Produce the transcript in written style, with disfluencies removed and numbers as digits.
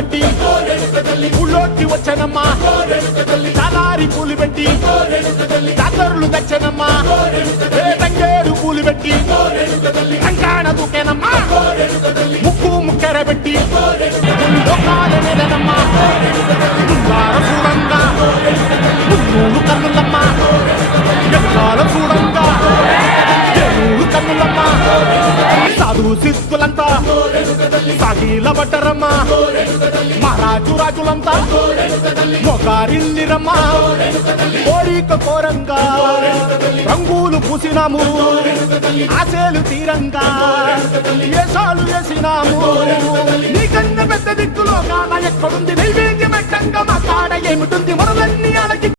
కట్టి ఊళ్ళోకి వచ్చనమ్మా చాలారి పూలు పెట్టి జాతరులు తెచ్చనమ్మా తంగేరు పూలు పెట్టి కంకాణ దూకేనమ్మా ముక్కు ముక్కెర పెట్టి లోకాలనేదనమ్మా చూడంగా మున్నూరు కన్నులమ్మా ఎక్కాల చూడంగా ఏనూరు కన్నులమ్మా సాధువు సిద్ధులంతా సాగిల పడ్డరమ్మా మహారాజు రాజులంతా మొగారిల్లిరమ్మా కోరిక కోరంగా రంగులు పూసినాము ఆశలు తీరంగా ఏసాలు వేసినాము నీకన్నా పెద్ద దిక్కులో కాన ఎక్కడుంది నైవేద్యం ఎట్టంగా మా కాడ ఏమిటుంది మనలన్నీ అలకి